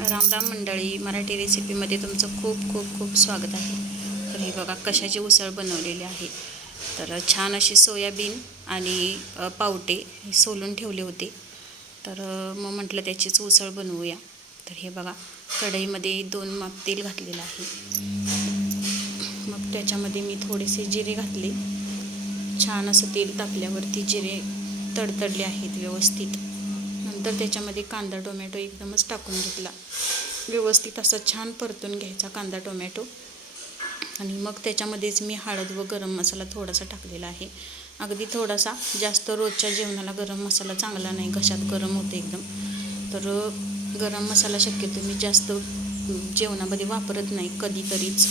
राम राम मंडळी मराठी रेसिपीमध्ये तुमचं खूप खूप खूप स्वागत आहे. तर हे बघा कशाची उसळ बनवलेली आहे. तर छान अशी सोयाबीन आणि पावटे हे सोलून ठेवले होते. तर मग म्हटलं त्याचीच उसळ बनवूया. तर हे बघा कढईमध्ये दोन माप तेल घातलेलं आहे. मग त्याच्यामध्ये मी थोडेसे जिरे घातले. छान असं तेल टाकल्यावरती जिरे तडतडले आहेत व्यवस्थित. नंतर त्याच्यामध्ये कांदा टोमॅटो एकदमच टाकून घेतला. व्यवस्थित असा छान परतून घ्यायचा कांदा टोमॅटो. आणि मग त्याच्यामध्येच मी हळद व गरम मसाला थोडासा टाकलेला आहे. अगदी थोडासा जास्त रोजच्या जेवणाला गरम मसाला चांगला नाही घशात गरम होते एकदम. तर गरम मसाला शक्यतो मी जास्त जेवणामध्ये वापरत नाही कधीतरीच.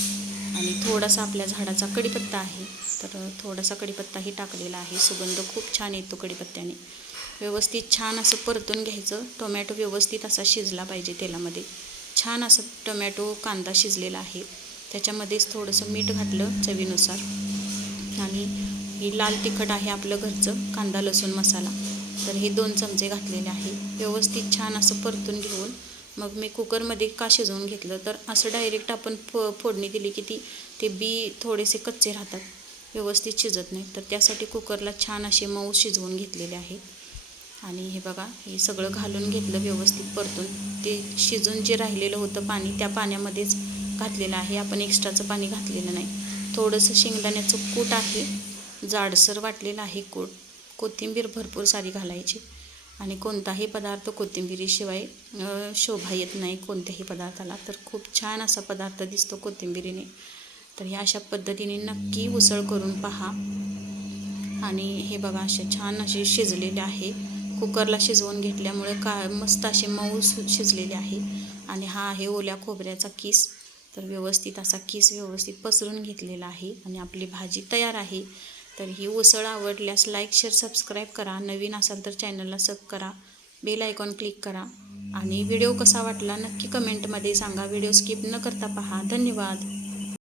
आणि थोडासा आपल्या झाडाचा कढीपत्ता आहे तर थोडासा कढीपत्ताही टाकलेला आहे. सुगंध खूप छान येतो कढीपत्त्याने. व्यवस्थित छान असं परतून घ्यायचं. टोमॅटो व्यवस्थित असा शिजला पाहिजे तेलामध्ये. छान असं टोमॅटो कांदा शिजलेला आहे. त्याच्यामध्येच थोडंसं मीठ घातलं चवीनुसार. आणि ही लाल तिखट आहे आपलं घरचं कांदा लसूण मसाला. तर हे दोन चमचे घातलेले आहे. व्यवस्थित छान असं परतून घेऊन मग मी कुकरमध्ये का शिजवून घेतलं? तर असं डायरेक्ट आपण फो फोडणी दिली की ती ते बी थोडेसे कच्चे राहतात. व्यवस्थित शिजत नाही. तर त्यासाठी कुकरला छान असे मऊ शिजवून घेतलेले आहे. आणि हे बघा हे सगळं घालून घेतलं व्यवस्थित परतून. ते शिजून जे राहिलेलं होतं पाणी त्या पाण्यामध्येच घातलेलं आहे. आपण एक्स्ट्राचं पाणी घातलेलं नाही. थोडंसं शेंगदाण्याचं कूट आहे. जाडसर वाटलेलं आहे कूट. कोथिंबीर भरपूर सारी घालायची. आणि कोणताही पदार्थ कोथिंबिरीशिवाय शोभा येत नाही कोणत्याही पदार्थाला. तर खूप छान असा पदार्थ दिसतो कोथिंबिरीने. तर ह्या अशा पद्धतीने नक्की उसळ करून पहा. आणि हे बघा असे छान असे शिजलेले आहे. कुकरला शिजवून घेतल्यामुळे का मस्त असे मऊ शिजलेले आहे. आणि हा आहे ओल्या खोबऱ्याचा किस. तर व्यवस्थित असा किस व्यवस्थित पसरून घेतलेला आहे. आणि आपली भाजी तयार आहे. तर ही उसळ आवडल्यास लाईक शेअर सबस्क्राईब करा. नवीन असाल तर चॅनलला सब करा. बेल आयकॉन क्लिक करा. आणि व्हिडिओ कसा वाटला नक्की कमेंटमध्ये सांगा. व्हिडिओ स्किप न करता पहा. धन्यवाद.